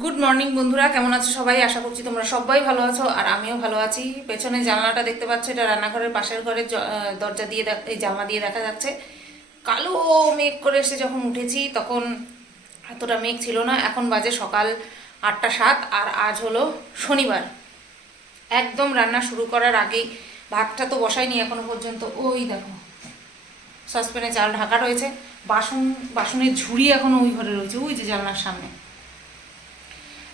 Good morning বন্ধুরা। কেমন আছো সবাই? আশা করছি তোমরা সবাই ভালো আছো, আর আমিও ভালো আছি। পেছনে জানলাটা দেখতে পাচ্ছ, এটা রান্নাঘরের পাশের ঘরের দরজা দিয়ে এই জানলা দিয়ে দেখা যাচ্ছে। কালো মেঘ করে এসে যখন উঠেছি, তখন এতটা মেঘ ছিল না। এখন বাজে সকাল আটটা সাত, আর আজ হলো শনিবার। একদম রান্না শুরু করার আগেই ভাতটা তো বসাইনি এখনও পর্যন্ত। ওই দেখো, সসপ্যানে চাল ঢাকা রয়েছে। বাসন বাসনের ঝুড়ি এখনও ওই ঘরে রয়েছে, ওই যে জানলার সামনে।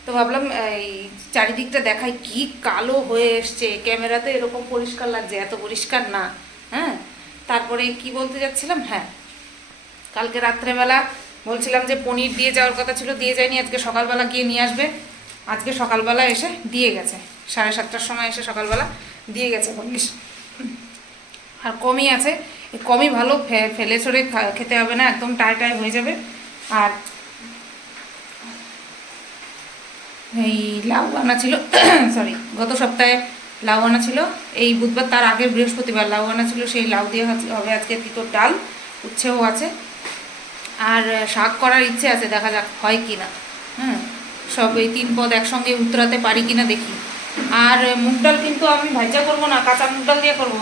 তো ভাবলাম, এই চারিদিকটা দেখাই কি কালো হয়ে এসছে। ক্যামেরাতে এরকম পরিষ্কার লাগছে, এত পরিষ্কার না হ্যাঁ? তারপরে কি বলতে যাচ্ছিলাম? হ্যাঁ কালকে রাত্রেবেলা বলছিলাম যে পনির দিয়ে যাওয়ার কথা ছিল, দিয়ে যায়নি আজকে সকালবেলা গিয়ে নিয়ে আসবে? আজকে সকালবেলা এসে দিয়ে গেছে। সাড়ে সাতটার সময় এসে সকালবেলা দিয়ে গেছে পনির। আর কমই আছে। কমই ভালো ফেলে ছড়ে খেতে হবে না, একদম টাই টাই হয়ে যাবে। আর এই লাউ আনা ছিল সরি গত সপ্তাহে লাউ আনা ছিল। এই বুধবার তার আগে বৃহস্পতিবার লাউ আনা ছিল, সেই লাউ দিয়ে হবে আজকে তিতোর ডাল, উচ্ছেও আছে। আর শাক করার ইচ্ছে আছে, দেখা যাক হয় কি না হ্যাঁ সব এই তিন পদ একসঙ্গে উতরাতে পারি কি না দেখি। আর মুগ ডাল কিন্তু আমি ভাজা করব না, কাঁচা মুগ ডাল দিয়ে করব।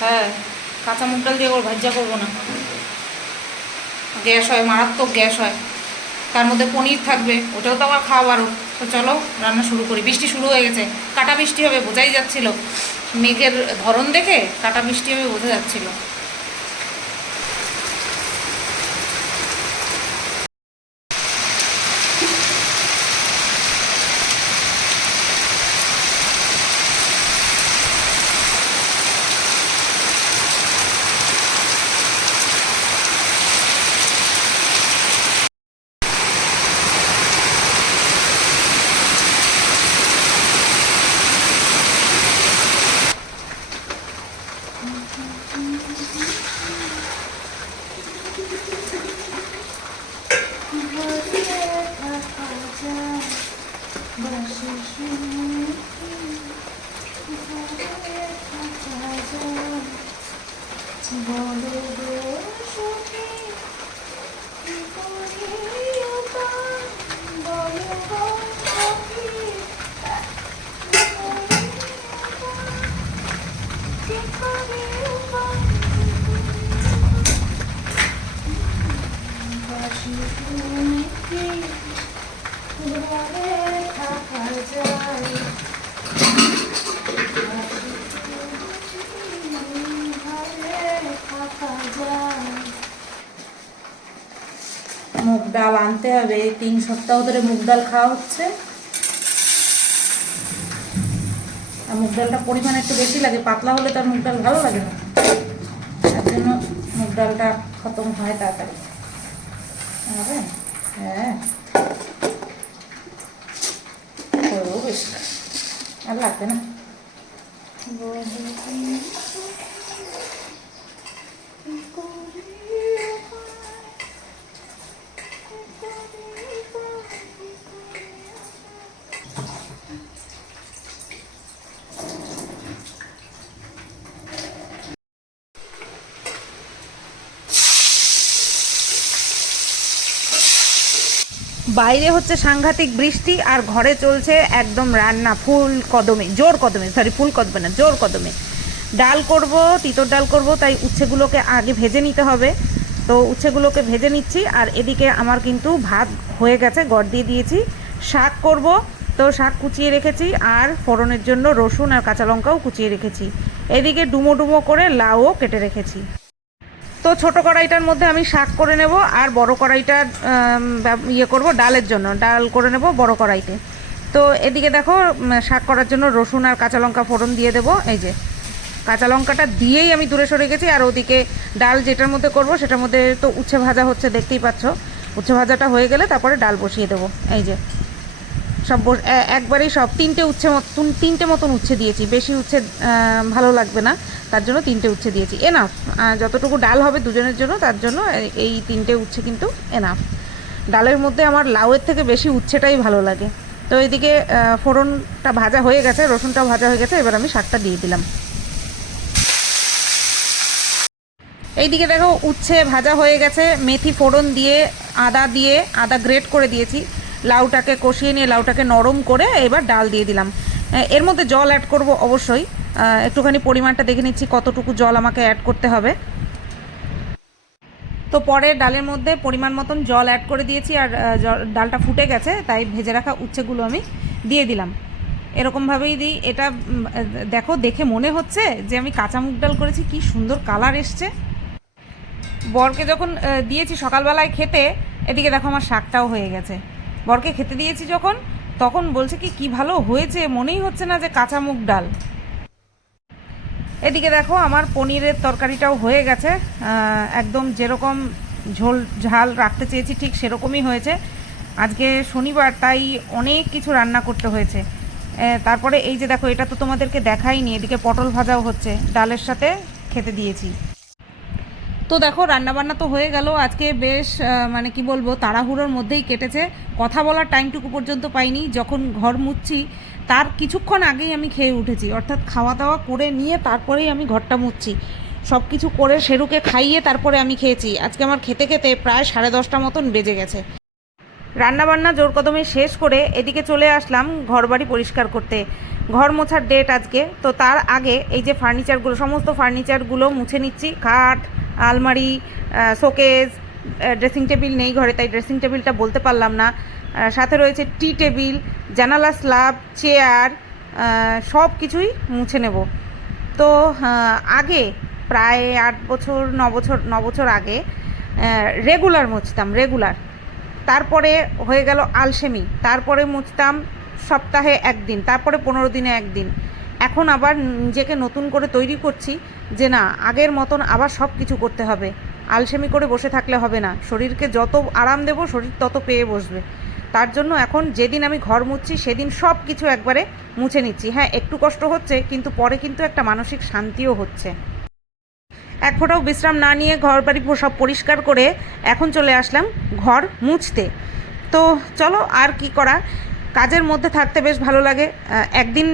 হ্যাঁ কাঁচা মুগ ডাল দিয়ে ভাজা করব না। গ্যাস হয়, মারাত্মক গ্যাস হয়। তার মধ্যে পনির থাকবে, ওটাও তো আমার খাওয়া বারো তো চলো, রান্না শুরু করি। বৃষ্টি শুরু হয়ে গেছে। কাটা বৃষ্টি হবে, বোঝাই যাচ্ছিল। মেঘের ধরন দেখে কাটা বৃষ্টি হবে, বোঝা যাচ্ছিল। তিন সপ্তাহ ধরে মুগ ডাল খাওয়া হচ্ছে। আর মুগ ডালটা পরিমাণ একটু বেশি লাগে, পাতলা হলে তার মুগ ডাল ভালো লাগে না। তার জন্য মুগ ডালটা খতম হয় তাড়াতাড়ি। হবে? হ্যাঁ। করব বেশি। আর লাগবে না। বাইরে হচ্ছে সাংঘাতিক বৃষ্টি আর ঘরে চলছে একদম রান্না, ফুল কদমে, জোর কদমে সরি ফুল কদমে না, জোর কদমে। ডাল করব, তিতর ডাল করব, তাই উচ্ছেগুলোকে আগে ভেজে নিতে হবে। তো উচ্ছেগুলোকে ভেজে নিচ্ছি আর এদিকে আমার কিন্তু ভাত হয়ে গেছে, গড় দিয়ে দিয়েছি। শাক করব, তো শাক কুচিয়ে রেখেছি আর ফোড়নের জন্য রসুন আর কাঁচা লঙ্কাও কুচিয়ে রেখেছি। এদিকে ডুমো ডুমো করে লাউও কেটে রেখেছি। তো ছোট কড়াইটার মধ্যে আমি শাক করে নেব আর বড় কড়াইটা আম, ব্যব- ইয়ে করব ডালের জন্য ডাল করে নেব বড় কড়াইতে। তো এদিকে দেখো শাক করার জন্য রসুন আর কাঁচা লঙ্কা ফোড়ন দিয়ে দেবো এই যে। কাঁচা লঙ্কাটা দিয়েই আমি দূরে সরে গেছি আর ওদিকে ডাল যেটার মধ্যে করব সেটার মধ্যে তো উচ্ছে ভাজা হচ্ছে দেখতেই পাচ্ছ। উচ্ছে ভাজাটা হয়ে গেলে তারপরে ডাল বসিয়ে দেবো এই যে। সব একবারেই সব তিনটে উচ্ছে মতন তিনটে মতন উচ্ছে দিয়েছি। বেশি উচ্ছে ভালো লাগবে না। তার জন্য তিনটে উচ্ছে দিয়েছি। এনাফ যতটুকু ডাল হবে দুজনের জন্য, তার জন্য এই তিনটে উচ্ছে কিন্তু এনাফ ডালের মধ্যে আমার লাউয়ের থেকে বেশি উচ্ছেটাই ভালো লাগে। তো এদিকে ফোড়নটা ভাজা হয়ে গেছে রসুনটা ভাজা হয়ে গেছে, এবার আমি শাকটা দিয়ে দিলাম। এইদিকে দেখো, উচ্ছে ভাজা হয়ে গেছে। মেথি ফোড়ন দিয়ে, আদা দিয়ে, আদা গ্রেট করে দিয়েছি। লাউটাকে কষিয়ে নিয়ে লাউটাকে নরম করে এবার ডাল দিয়ে দিলাম। এর মধ্যে জল অ্যাড করব অবশ্যই। একটুখানি পরিমাণটা দেখে নিচ্ছি কতটুকু জল আমাকে অ্যাড করতে হবে। তো পরে ডালের মধ্যে পরিমাণ মতন জল অ্যাড করে দিয়েছি আর ডালটা ফুটে গেছে, তাই ভেজে রাখা উচ্ছেগুলো আমি দিয়ে দিলাম। এরকমভাবেই দিই। এটা দেখো, দেখে মনে হচ্ছে যে আমি কাঁচা মুগ ডাল করেছি, কি সুন্দর কালার এসছে। বরকে যখন দিয়েছি সকালবেলায় খেতে, এদিকে দেখো আমার শাকটাও হয়ে গেছে। বরকে খেতে দিয়েছি যখন, তখন বলছে কি কি ভালো হয়েছে, মনেই হচ্ছে না যে কাঁচা মুগ ডাল। এদিকে দেখো, আমার পনিরের তরকারিটাও হয়ে গেছে। একদম যেরকম ঝোল, ঝাল রাখতে চেয়েছি, ঠিক সেরকমই হয়েছে। আজকে শনিবার, তাই অনেক কিছু রান্না করতে হয়েছে। তারপরে এই যে দেখো, এটা তো তোমাদেরকে দেখাইনি, এদিকে পটল ভাজাও হচ্ছে, ডালের সাথে খেতে দিয়েছি। তো দেখো, রান্নাবান্না তো হয়ে গেল। আজকে বেশ মানে কি বলব, তাড়াহুড়োর মধ্যেই কেটেছে। কথা বলার টাইমটুকু পর্যন্ত পাইনি। যখন ঘর মুছছি, তার কিছুক্ষণ আগেই আমি খেয়ে উঠেছি। অর্থাৎ খাওয়া দাওয়া করে নিয়ে তারপরেই আমি ঘরটা মুছছি। সব কিছু করে সেরুকে খাইয়ে তারপরে আমি খেয়েছি। আজকে আমার খেতে খেতে প্রায় সাড়ে দশটা মতন বেজে গেছে। রান্নাবান্না জোর কদমে শেষ করে এদিকে চলে আসলাম ঘরবাড়ি পরিষ্কার করতে। ঘর মোছার ডেট আজকে। তো তার আগে এই যে ফার্নিচারগুলো সমস্ত ফার্নিচারগুলো মুছে নিচ্ছি। খাট আলমারি শোকেজ ড্রেসিং টেবিল নেই ঘরে, তাই ড্রেসিং টেবিলটা বলতে পারলাম না। সাথে রয়েছে টি টেবিল জানালা স্ল্যাব চেয়ার সব কিছুই মুছে নেব। তো আগে, প্রায় আট বছর, ন বছর ন বছর আগে রেগুলার মুছতাম রেগুলার তারপরে হয়ে গেল আলসেমি। তারপরে মুছতাম সপ্তাহে একদিন, তারপরে পনেরো দিনে একদিন। এখন আবার নিজেকে নতুন করে তৈরি করছি যে না, আগের মতন আবার সব কিছু করতে হবে। আলসেমি করে বসে থাকলে হবে না। শরীরকে যত আরাম দেব, শরীর তত পেয়ে বসবে। তার জন্য এখন যেদিন আমি ঘর মুছছি, সেদিন সব কিছু একবারে মুছে নিচ্ছি। হ্যাঁ একটু কষ্ট হচ্ছে, কিন্তু পরে কিন্তু একটা মানসিক শান্তিও হচ্ছে। এক ফোঁটাও বিশ্রাম না নিয়ে ঘর বাড়ি সব পরিষ্কার করে এখন চলে আসলাম ঘর মুছতে। তো চলো আর কি করা? কাজের মধ্যে থাকতে বেশ ভালো লাগে। একদিন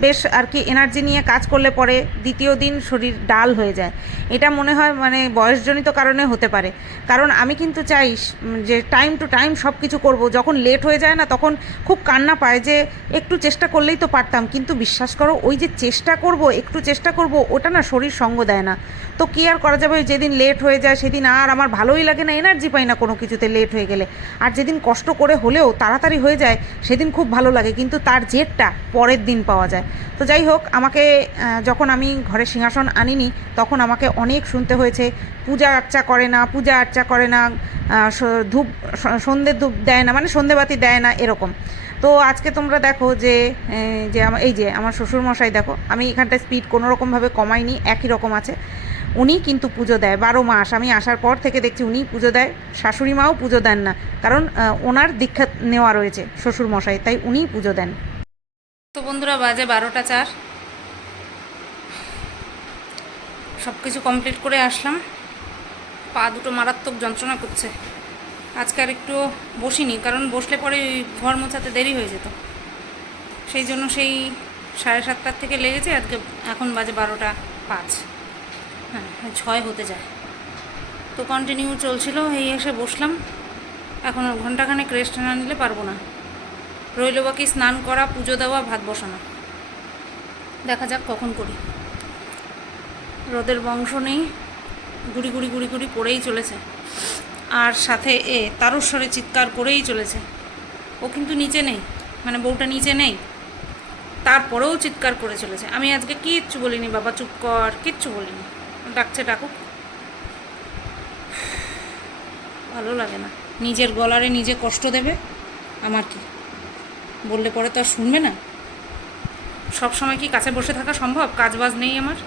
বেশ আর কি এনার্জি নিয়ে কাজ করলে পরে দ্বিতীয় দিন শরীর ডাল হয়ে যায়। এটা মনে হয় মানে বয়সজনিত কারণে হতে পারে। কারণ আমি কিন্তু চাই যে টাইম টু টাইম সব কিছু করব। যখন লেট হয়ে যায় না, তখন খুব কান্না পায় যে একটু চেষ্টা করলেই তো পারতাম। কিন্তু বিশ্বাস করো, ওই যে চেষ্টা করব, একটু চেষ্টা করব, ওটা না শরীর সঙ্গ দেয় না। তো কী আর করা যাবে? যেদিন লেট হয়ে যায়, সেদিন আর আমার ভালোই লাগে না এনার্জি পাই না কোনো কিছুতে লেট হয়ে গেলে। আর যেদিন কষ্ট করে হলেও তাড়াতাড়ি হয়ে যায়, সেদিন খুব ভালো লাগে। কিন্তু তার জেরটা পরের দিন পাওয়া যায়। তো যাই হোক, আমাকে যখন আমি ঘরে সিংহাসন আনিনি, তখন আমাকে অনেক শুনতে হয়েছে, পূজা আর্চা করে না, পূজা আর্চা করে না ধূপ সন্ধে ধূপ দেয় না মানে সন্ধেবাতি দেয় না, এরকম। তো আজকে তোমরা দেখো যে যে আমার এই যে আমার শ্বশুরমশাই দেখো, আমি এখানটায় স্পিড কোনো রকমভাবে কমাইনি, একই রকম আছে। উনি কিন্তু পুজো দেয়, বারো মাস। আমি আসার পর থেকে দেখছি উনি পুজো দেয়, শাশুড়ি মাও পুজো দেন না। কারণ ওনার দীক্ষা নেওয়া রয়েছে শ্বশুরমশাই, তাই উনিই পুজো দেন। তো বন্ধুরা, বাজে বারোটা চার। সব কিছু কমপ্লিট করে আসলাম। পা দুটো মারাত্মক যন্ত্রণা করছে। আজকে আর একটু বসিনি, কারণ বসলে পরে ওই ঘর মোছাতে দেরি হয়ে যেত। সেই জন্য সেই সাড়ে সাতটার থেকে লেগেছে, আজকে এখন বাজে বারোটা পাঁচ। হ্যাঁ ছয় হতে যায়। তো কন্টিনিউ চলছিল, এই এসে বসলাম। এখন ঘন্টাখানেক রেস্ট না নিলে পারব না। রইল বাকি স্নান করা, পুজো দেওয়া, ভাত বসানো। দেখা যাক কখন করি। রোদের বংশ নেই, গুড়ি গুড়ি গুড়ি গুড়ি পড়েই চলেছে। আর সাথে এ তারস্বরে চিৎকার করেই চলেছে। ও কিন্তু নিচে নেই মানে বউটা নিচে নেই। তারপরেও চিৎকার করে চলেছে। আমি আজকে কিচ্ছু বলিনি, বাবা চুপ কর, কিচ্ছু বলিনি। ডাকছে ডাকুক। ভালো লাগে না। নিজের গলারে নিজে কষ্ট দেবে, আমার কি? বললে পরে তো আর শুনবে না। সব সময় কি কাছে বসে থাকা সম্ভব? কাজ বাজ নেই আমার।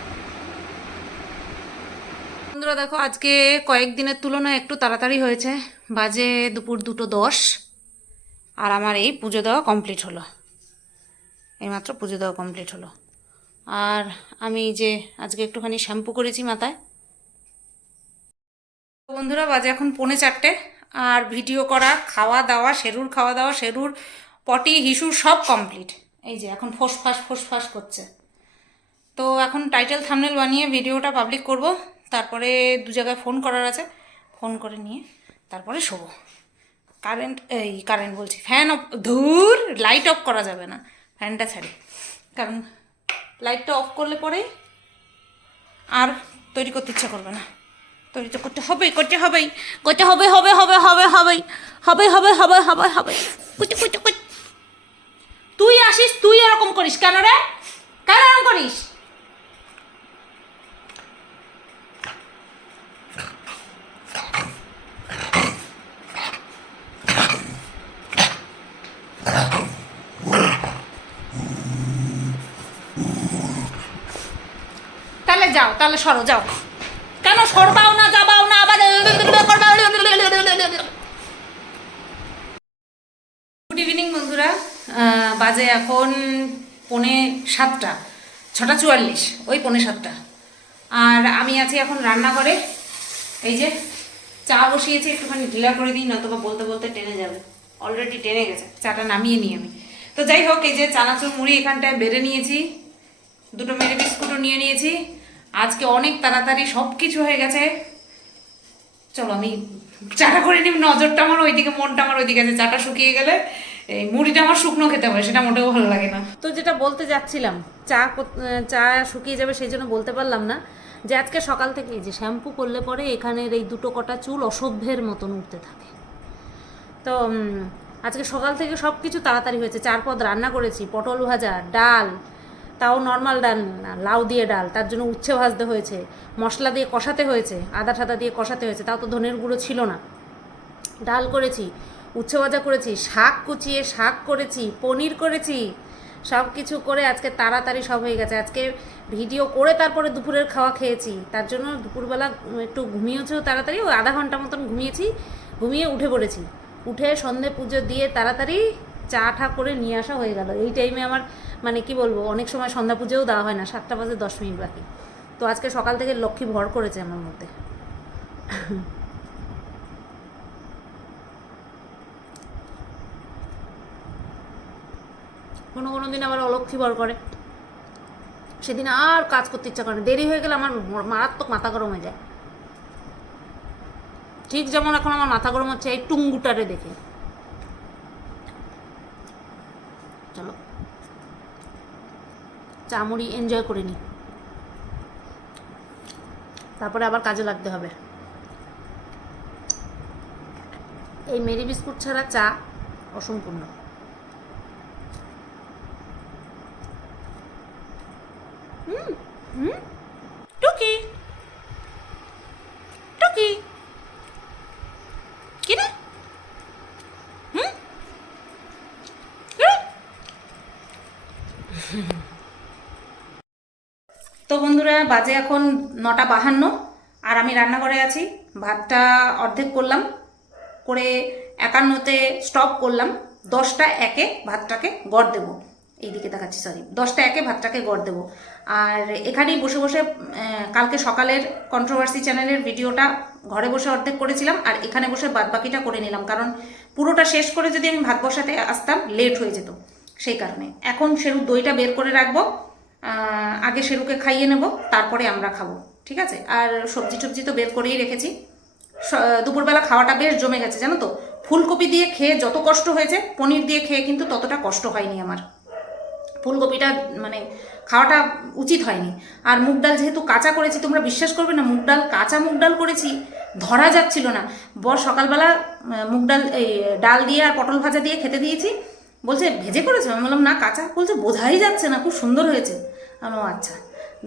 বন্ধুরা, দেখো, আজকে কয়েকদিনের তুলনায় একটু তাড়াতাড়ি হয়েছে। বাজে দুপুর দুটো দশ, আর আমার এই পুজো দেওয়া কমপ্লিট হলো। এইমাত্র পুজো দেওয়া কমপ্লিট হলো। আর আমি যে আজকে একটুখানি শ্যাম্পু করেছি মাথায়। বন্ধুরা, বাজে এখন পৌনে চারটে, আর ভিডিও করা, খাওয়া দাওয়া শেরুর খাওয়া দাওয়া শেরুর পটি, হিসু সব কমপ্লিট এই যে, এখন ফোসফাস ফোসফাস করছে। তো এখন টাইটেল থামনেল বানিয়ে ভিডিওটা পাবলিক করব। তারপরে দু জায়গায় ফোন করার আছে। ফোন করে নিয়ে তারপরে শোবো। কারেন্ট এই কারেন্ট বলছি। ফ্যান অফ ধুর লাইট অফ করা যাবে না। ফ্যানটা ছাড়ি। কারণ লাইটটা অফ করলে পরে আর তৈরি করতে ইচ্ছা করবে না। তৈরি তো করতে হবেই করতে হবেই। করতে হবে হবে হবে হবে হবেই হবে হবে হবে হবে হবে। কুচু কুচু কুচু তুই আসিস, তুই এরকম করিস কেন রে? কেন এরকম করিস? তাহলে যাও, তাহলে সরো, যাও। কেন সরবাও না, যাবাও না, আবার গুড ইভিনিং বন্ধুরা। বাজে এখন পৌনে সাতটা, ছটা চুয়াল্লিশ, ওই পৌনে সাতটা। আর আমি আছি এখন রান্নাঘরে, এই যে চা বসিয়েছি, একটুখানি ঢিলা করে দিই নয়তো বলতে বলতে টেনে যাবে। অলরেডি টেনে গেছে, চাটা নামিয়ে নিই আমি। তো যাই হোক, এই যে চানাচুর মুড়ি এখানটায় বেড়ে নিয়েছি, দুটো মেরে বিস্কুটও নিয়ে নিয়েছি। আজকে অনেক তাড়াতাড়ি সব কিছু হয়ে গেছে। চলো আমি চাটা করে নিই, নজরটা আমার ওইদিকে, মনটা আমার ওইদিকে আছে, চাটা শুকিয়ে গেলে এই মুড়িটা আমার শুকনো খেতে সেটা মোটেও ভালো লাগে না। তো যেটা বলতে যাচ্ছিলাম, চা চা শুকিয়ে যাবে সেই জন্য বলতে পারলাম না, যে আজকে সকাল থেকে যে শ্যাম্পু করলে পরে এখানের এই দুটো কটা চুল অসভ্যের মতন উঠতে থাকে। তো আজকে সকাল থেকে সব কিছু তাড়াতাড়ি হয়েছে চার পদ রান্না করেছি, পটল ভাজা, ডাল, তাও নর্মাল ডাল না, লাউ দিয়ে ডাল, তার জন্য উচ্ছে ভাজতে হয়েছে, মশলা দিয়ে কষাতে হয়েছে, আদা ঠাদা দিয়ে কষাতে হয়েছে, তাও তো ধনের গুঁড়ো ছিল না। ডাল করেছি উচ্ছে ভাজা করেছি, শাক কুচিয়ে শাক করেছি, পনির করেছি সব কিছু করে আজকে তাড়াতাড়ি সব হয়ে গেছে। আজকে ভিডিও করে তারপরে দুপুরের খাওয়া খেয়েছি। তার জন্য দুপুরবেলা একটু ঘুমিয়েছেও তাড়াতাড়ি, ওই আধা ঘণ্টা মতন ঘুমিয়েছি, ঘুমিয়ে উঠে পড়েছি। উঠে সন্ধে পুজো দিয়ে তাড়াতাড়ি চা ঠা করে নিয়ে আসা হয়ে গেল। এই টাইমে আমার মানে কি বলব, অনেক সময় সন্ধ্যা পুজোও দেওয়া হয় না, সাতটা বাজে দশ মিনিট বাকি। তো আজকে সকাল থেকে লক্ষ্মী ভর করেছে আমার মধ্যে। কোনো কোনো দিন আবার অলক্ষীবর করে। সেদিন আর কাজ করতে ইচ্ছা করে। দেরি হয়ে গেলে আমার মারাত্মক মাথা গরম হয়ে যায়। ঠিক যেমন এখন আমার মাথা গরম হচ্ছে, এই টুঙ্গুটারে দেখে। চলো। চামড়ি এনজয় করে নি। তারপরে আবার কাজে লাগতে হবে। এই মেরি বিস্কুট ছাড়া চা অসম্পূর্ণ হুম টুকি টুকি কি রে হুম কি রে? তো বন্ধুরা, বাজে এখন নটা বাহান্ন, আর আমি রান্নাঘরে আছি। ভাতটা অর্ধেক করলাম, করে একান্নতে স্টপ করলাম। দশটা একে ভাতটাকে গড় দেবো। এইদিকে দেখাচ্ছি সরি দশটা একে ভাতটাকে গড় দেবো। আর এখানেই বসে বসে কালকে সকালের কন্ট্রোভার্সি চ্যানেলের ভিডিওটা ঘরে বসে অর্ধেক করেছিলাম, আর এখানে বসে বাদ বাকিটা করে নিলাম। কারণ পুরোটা শেষ করে যদি আমি ভাত বসাতে আসতাম লেট হয়ে যেত। সেই কারণে। এখন সেরু দইটা বের করে রাখব আগে সেরুকে খাইয়ে নেব, তারপরে আমরা খাব, ঠিক আছে? আর সবজি টবজি তো বের করেই রেখেছি। দুপুরবেলা খাওয়াটা বেশ জমে গেছে, জানো তো? ফুলকপি দিয়ে খেয়ে যত কষ্ট হয়েছে, পনির দিয়ে খেয়ে কিন্তু ততটা কষ্ট হয়নি আমার। ফুলকপিটা মানে খাওয়াটা উচিত হয়নি। আর মুগ ডাল যেহেতু কাঁচা করেছি, তোমরা বিশ্বাস করবে না, মুগ ডাল, কাঁচা মুগ ডাল করেছি, ধরা যাচ্ছিল না। বর সকালবেলা মুগ ডাল, এই, ডাল দিয়ে আর পটল ভাজা দিয়ে খেতে দিয়েছি। বলছে, ভেজে করেছ? আমি বললাম, না, কাঁচা। বলছে, বোঝাই যাচ্ছে না, খুব সুন্দর হয়েছে। আমি আচ্ছা।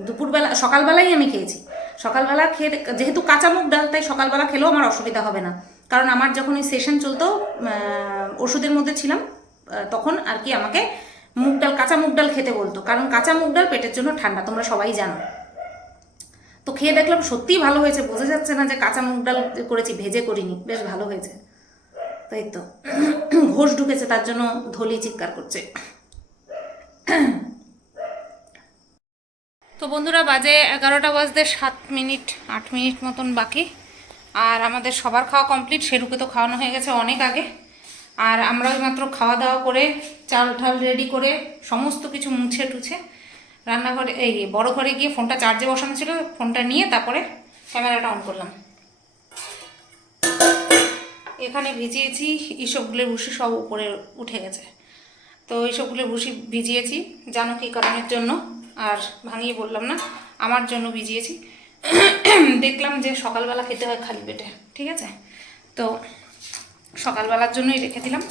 দুপুরবেলা, সকালবেলাই আমি খেয়েছি। সকালবেলা খেয়ে যেহেতু কাঁচা মুগ ডাল, তাই সকালবেলা খেলেও আমার অসুবিধা হবে না। কারণ আমার যখন ওই সেশন চলতো ওষুধের মধ্যে ছিলাম তখন আর কি আমাকে মুগ ডাল, কাঁচা মুগ ডাল খেতে বলতো। কারণ কাঁচা মুগ ডাল পেটের জন্য ঠান্ডা, তোমরা সবাই জানো। তো খেয়ে দেখলাম সত্যিই ভালো হয়েছে, বোঝা যাচ্ছে না যে কাঁচা মুগ ডাল করেছি, ভেজে করিনি। বেশ ভালো হয়েছে। তাই তো ঘোষ ঢুকেছে, তার জন্য ধলি চিৎকার করছে। তো বন্ধুরা, বাজে এগারোটা বাজতে সাত মিনিট, আট মিনিট মতন বাকি। আর আমাদের সবার খাওয়া কমপ্লিট, সেরুকে তো খাওয়ানো হয়ে গেছে অনেক আগে। আর আমরা মাত্র খাওয়া দাওয়া করে, চাল ঠাল রেডি করে, সমস্ত কিছু মুছে টুছে রান্নাঘরে, এই বড় ঘরে গিয়ে ফোনটা চার্জে বসানো ছিল, ফোনটা নিয়ে তারপরে ক্যামেরাটা অন করলাম। এখানে ভিজিয়েছি, এইসবগুলোর ভুসি সব উপরে উঠে গেছে। তো এইসবগুলো ভুসি ভিজিয়েছি, জানো কি কারণের জন্য? আর ভাঙিয়ে বললাম না, আমার জন্য ভিজিয়েছি। দেখলাম যে সকালবেলা খেতে হয় খালি পেটে, ঠিক আছে? তো সকালবেলার জন্যই রেখে দিলাম।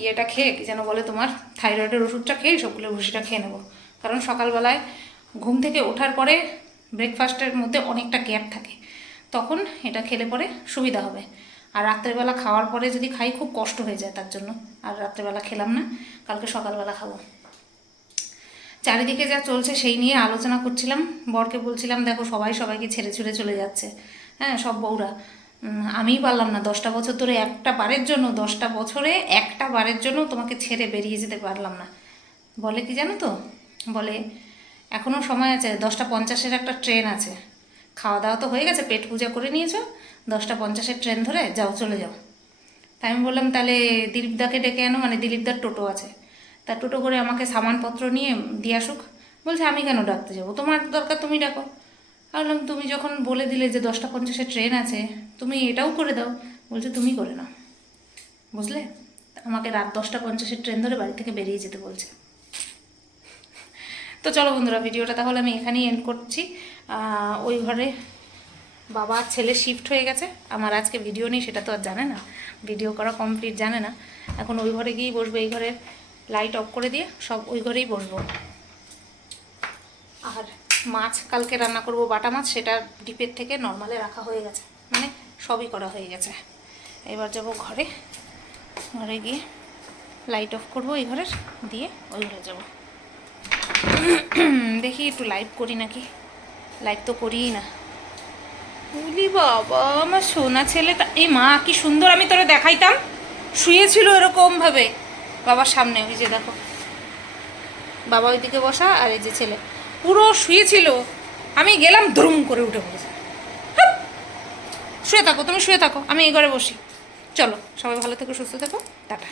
ইয়েটা খেয়ে, কি যেন বলে তোমার, থাইরয়েডের ওষুধটা খেয়ে সবগুলো ভুসিটা খেয়ে নেব। কারণ সকালবেলায় ঘুম থেকে ওঠার পরে ব্রেকফাস্টের মধ্যে অনেকটা গ্যাপ থাকে। তখন এটা খেলে পরে সুবিধা হবে। আর রাত্রেবেলা খাওয়ার পরে যদি খাই, খুব কষ্ট হয়ে যায় তার জন্য। আর রাত্রেবেলা খেলাম না, কালকে সকালবেলা খাব। চারিদিকে যা চলছে সেই নিয়ে আলোচনা করছিলাম। বরকে বলছিলাম, দেখো, সবাই সবাইকে ছেড়ে ছুড়ে চলে যাচ্ছে। হ্যাঁ সব বউরা। আমিই পারলাম না। দশটা বছর ধরে একটা বারের জন্য, দশটা বছরে একটা বারের জন্য তোমাকে ছেড়ে বেরিয়ে যেতে পারলাম না। বলে কি জানো তো? বলে এখনও সময় আছে, দশটা পঞ্চাশের একটা ট্রেন আছে। খাওয়া দাওয়া তো হয়ে গেছে, পেট পূজা করে নিয়েছো। দশটা পঞ্চাশের ট্রেন ধরে যাও, চলে যাও। তাই আমি বললাম, তাহলে দিলীপদাকে ডেকে আনো মানে দিলীপদার টোটো আছে। তা টোটো করে আমাকে সামানপত্র নিয়ে দিয়ে আসুক। বলছে, আমি কেন ডাকতে যাব? তোমার দরকার, তুমি ডাকো। বললাম, তুমি যখন বলে দিলে যে দশটা পঞ্চাশের ট্রেন আছে, তুমি এটাও করে দাও। বলছে, তুমি করে নাও। বুঝলে? আমাকে রাত দশটা পঞ্চাশের ট্রেন ধরে বাড়ি থেকে বেরিয়ে যেতে বলছে। তো চলো বন্ধুরা, ভিডিওটা তাহলে আমি এখানেই এন্ড করছি। ওই ঘরে বাবা ছেলে শিফট হয়ে গেছে। আমার আজকে ভিডিও নেই, সেটা তো আর জানে না। ভিডিও করা কমপ্লিট জানে না। এখন ওই ঘরে গিয়েই বসবো, এই ঘরের লাইট অফ করে দিয়ে সব ওই ঘরেই বসবো। আর মাছ কালকে রান্না করব, বাটা মাছ, সেটা ডিপের থেকে নর্মালে রাখা হয়ে গেছে। মানে সবই করা হয়ে গেছে। এবার যাব ঘরে। ঘরে গিয়ে লাইট অফ করব এই ঘরের, দিয়ে ওই ঘরে যাব। দেখি একটু লাইভ করি নাকি। লাইভ তো করিই না। বলি বাবা, আমার সোনা ছেলেটা এই মা, কি সুন্দর, আমি তোরে দেখাইতাম। শুয়েছিল এরকম ভাবে বাবার সামনে, ওই যে দেখো। বাবা ওইদিকে বসা, আর এই যে ছেলে। পুরো শুয়েছিল। আমি গেলাম দ্রুম করে উঠে পড়েছে! শুয়ে থাকো, তুমি শুয়ে থাকো, আমি এই ঘরে বসি। চলো, সবাই ভালো থেকো, সুস্থ থেকো। টাটা।